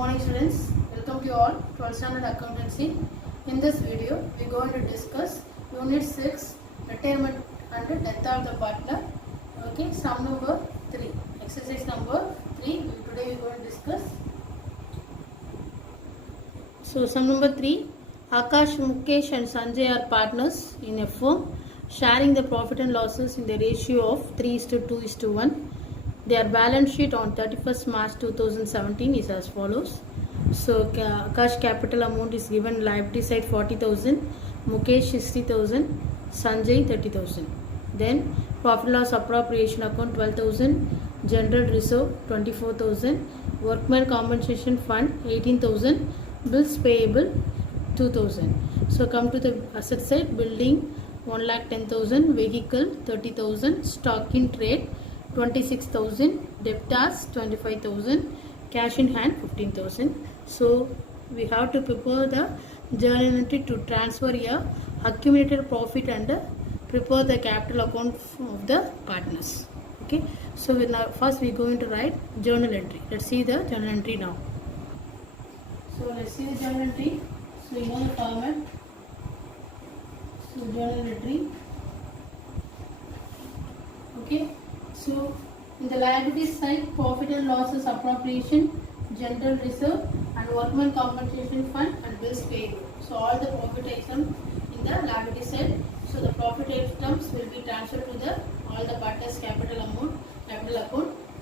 morning students, welcome to you all 12th standard accountancy. In this video we are going to discuss unit 6 retirement and death of the partner. Okay, sum number 3, exercise number 3. Today we are going to discuss. So sum number 3, Akash, Mukesh and Sanjay are partners in a firm sharing the profit and losses in the ratio of 3:2:1. Their balance sheet on 31st March 2017 is as follows. So Akash capital amount is given, liability side 40,000, Mukesh 60,000, Sanjay 30,000. Then profit loss appropriation account 12,000, general reserve 24,000, workman compensation fund 18,000, bills payable 2,000. So come to the asset side, building 1,10,000, vehicle 30,000, stock in trade 26,000, debtors 25,000, cash in hand 15,000. So we have to prepare the journal entry to transfer a accumulated profit and prepare the capital account of the partners. Okay, so first we are going to write journal entry. Let's see the journal entry now. So let's see the journal entry. So you know the format. So journal entry. Okay. So in the liability side, profit and losses appropriation, general reserve and workman compensation fund and bills payable. So all the profit items in the liability side. So the profit items will be transferred to the all the partners capital account.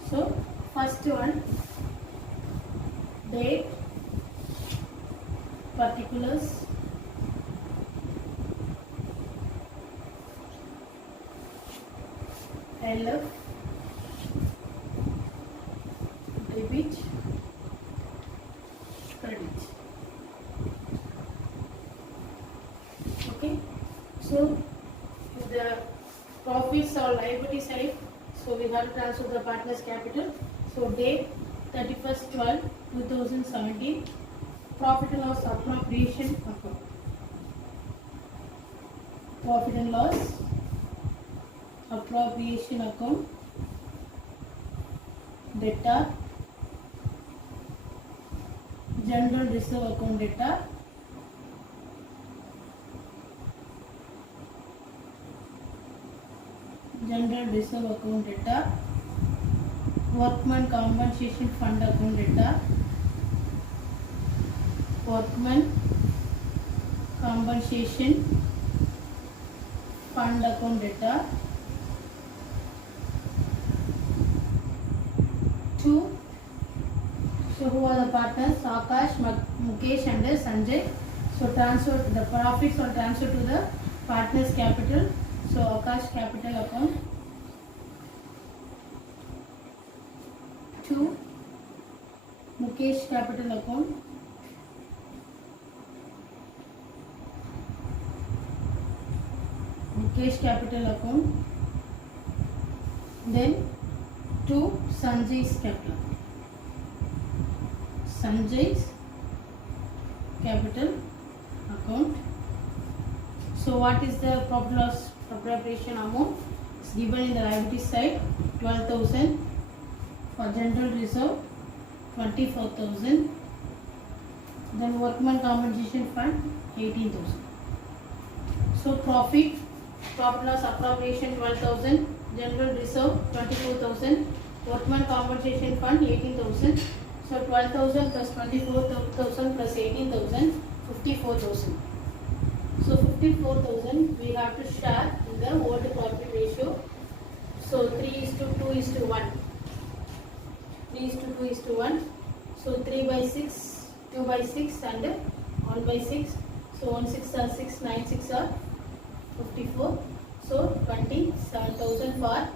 So first one, date, particulars, LF, debit, credit. Okay, so if the profits are liability side, so we have to transfer the partners capital. So date 31st/12/2017, profit and loss appropriation account, profit and loss appropriation account, debtor, general reserve account debtor, general reserve account debtor, workman compensation fund account debtor, workman compensation fund account debtor, 2. So who are the partners? Akash, Mukesh and Sanjay. So transfer the profits are transferred to the partners capital. So Akash capital account, 2. Mukesh capital account, Mukesh capital account, then 2. Sanjay's capital, Sanjay's capital account. So what is the profit loss appropriation amount? It's given in the liability side, 12,000, for general reserve 24,000, then workman compensation fund 18,000. So profit loss appropriation 12,000, general reserve 24,000, workman compensation fund 18,000. So 12,000 plus 24,000 plus 18,000, 54,000. So 54,000 we have to share in the old profit ratio. So 3:2:1. 3:2:1. So 3/6, 2/6 and 1/6. So 1 6 are 6, 9 6 are 54. So 27,000 for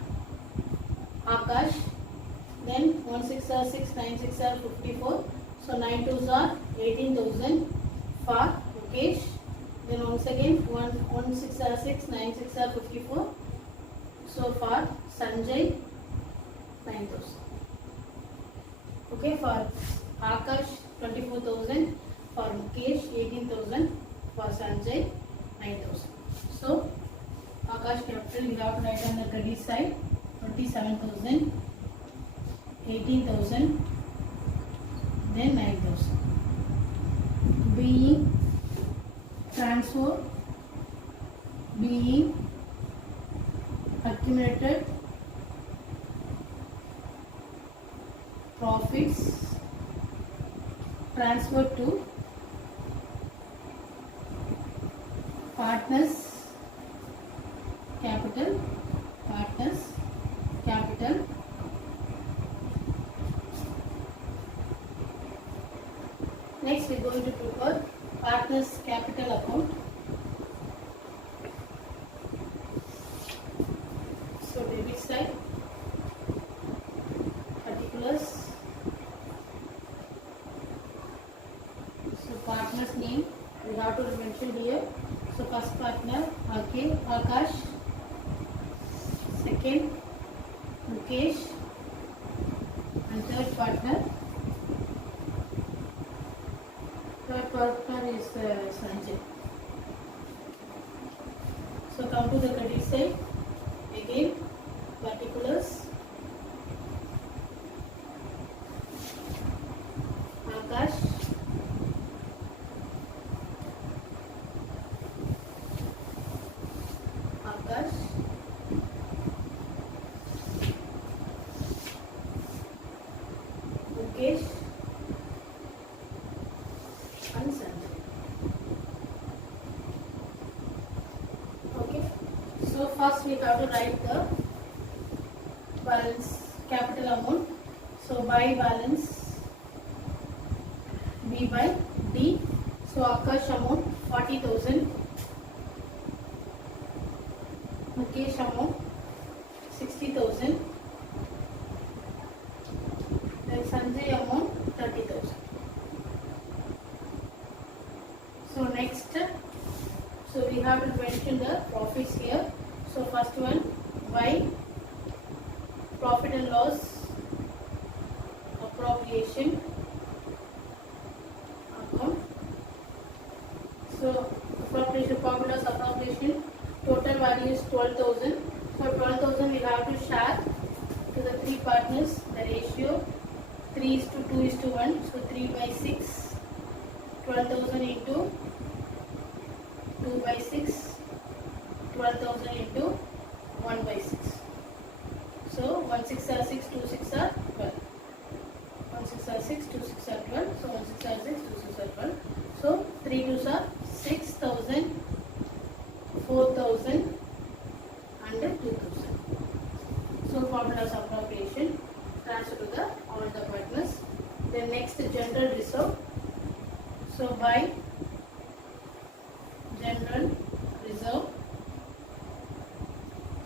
Akash. Then 1 6 are 6, 9 6 are 54. So 9 2s are 18,000 for Mukesh. Then once again 1 6 are 6, 9 6 are 54. So for Sanjay 9,000. Okay, for Akash 24,000, for Mukesh 18,000, for Sanjay 9,000. So Akash capital you have to write on the credit side 27,000, 18,000, then 9,000. Being transfer, being accumulated profits transferred to partners capital, partners capital. Next we are going to prepare partners capital account. So debit side, particulars. So partner's name we have to mention here. So first partner Akash, second Mukesh, and third partner is Sanjay. So come to the credit side again, particulars Akash, Mukesh and Sanjay. Okay, so first we have to write the balance capital amount. So by balance B by D. So Akash amount 40,000, Mukesh amount 60,000, then Sanjay amount 30,000. So next, so we have to mention the profits here. So first one, by profit and loss appropriation account. So appropriation, profit loss appropriation, total value is 12,000. So 12,000 we have to share to the three partners. The ratio 3:2:1. So 3 by 6. 12,000 into 2 by 6. 12,000 into 1 by 6. So 1 6 are 6, 2 6 are 12. 1 6 are 6, 2 6 are 12. So 1 6 are 6, 2 6 are 12. So 3 2s are 6,000, 4,000 and 2,000. So formula of appropriation transfer to the all the partners. Then next, general reserve. So by general reserve.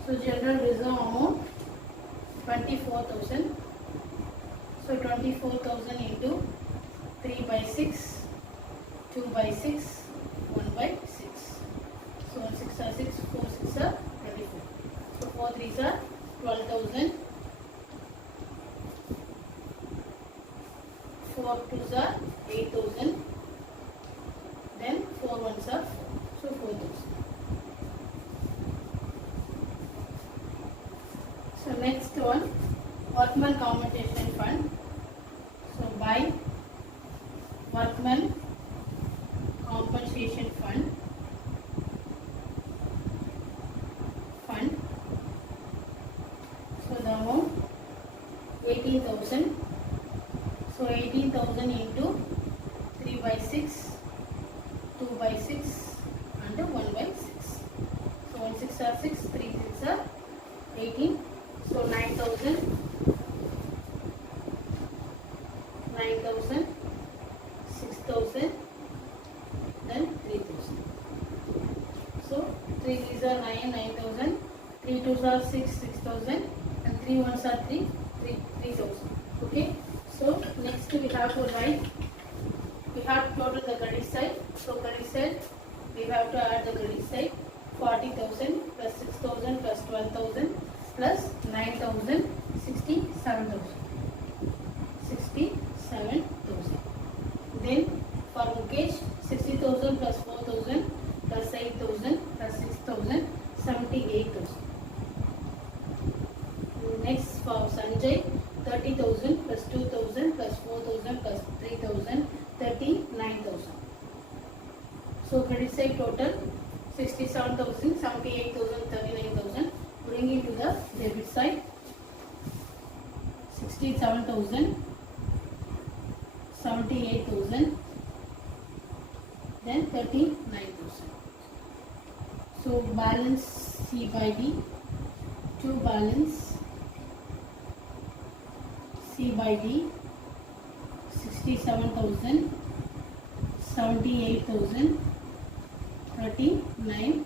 So general reserve amount 24,000. So 24,000 into 3 by 6, 2 by 6, 1 by 6. So 1 6 are 6, 4 6 are 24. So 4 3s are 12,000. 4 2s are 8,000. Then 4 1s are 4. So 4,000. So next one, workman compensation fund. So by workman compensation fund. So the amount 18,000. So 18,000 into 3 by 6, 2 by 6 and 1 by 6. So 1 6 are 6, 3 6 are 18. So 9,000, 9,000, 6,000, then 3,000. So 3 3s are 9, 9,000, 3 2s are 6, 6,000 and 3 1s are 3,000. Okay. So next we have to write, we have to total the credit side. So credit side, we have to add the credit side 40,000 plus 6,000 plus 12,000 plus 9,000, 67,000. 67,000. Then for Mukesh, 60,000 plus 4,000 plus 8,000 plus 6,000, 78,000. Next for Sanjay, 30,000 plus 2,000 plus 4,000 plus 3,000, 39,000. So credit side total 67,000, 78,000, 39,000. Bringing to the debit side 67,000, 78,000, then 39,000. So balance C by D, to balance C by D 67,000, 78,000, 39,000.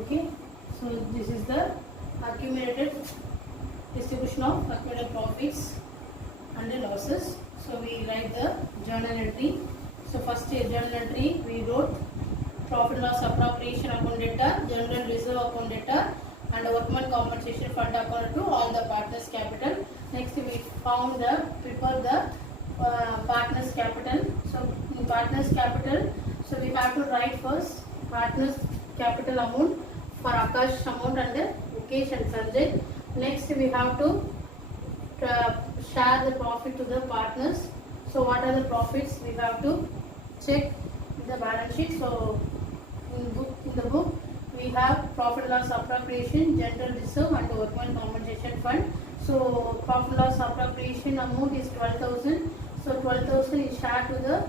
Okay, so this is the accumulated distribution of accumulated profits and losses. So we write the journal entry. So first journal entry we wrote profit loss appropriation account debtor, general reserve account debtor, and workman compensation fund account to all the partners capital. Next we found the prepare the partners capital. So in partners capital, so we have to write first partners capital amount for Akash amount and Mukesh and Sanjay. Next we have to share the profit to the partners. So what are the profits? We have to check the balance sheet. So in the book we have profit loss appropriation, general reserve and workman compensation fund. So profit loss appropriation amount is 12,000. So 12,000 is shared to the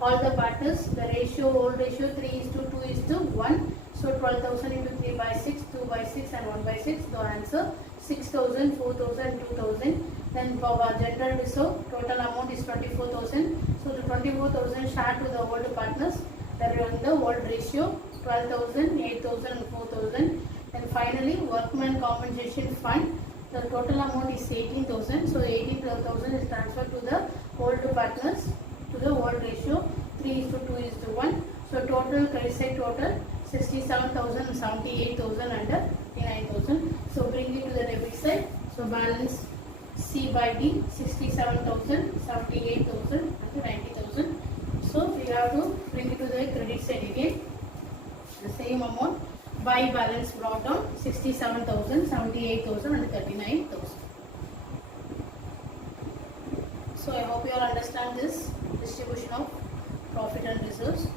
all the partners. The ratio, old ratio 3:2:1. So 12,000 into 3 by 6, 2 by 6 and 1 by 6. The answer 6,000, 4,000, 2,000. Then for our general reserve, total amount is 24,000. So the 24,000 shared to the old partners. That is the old ratio 12,000, 8,000 and 4,000. And finally workman compensation fund. The total amount is 18,000. So 18,000 is transferred to the old partners to the old ratio 3:2:1. So total credit side total 67,000, 78,000 and 39,000. So bring it to the debit side. So balance C by D 67,000, 78,000 and 90,000. So we have to bring it to the credit side again. The same amount by balance brought down 67,000, 78,000 and 39,000. So I hope you all understand this distribution of profit and reserves.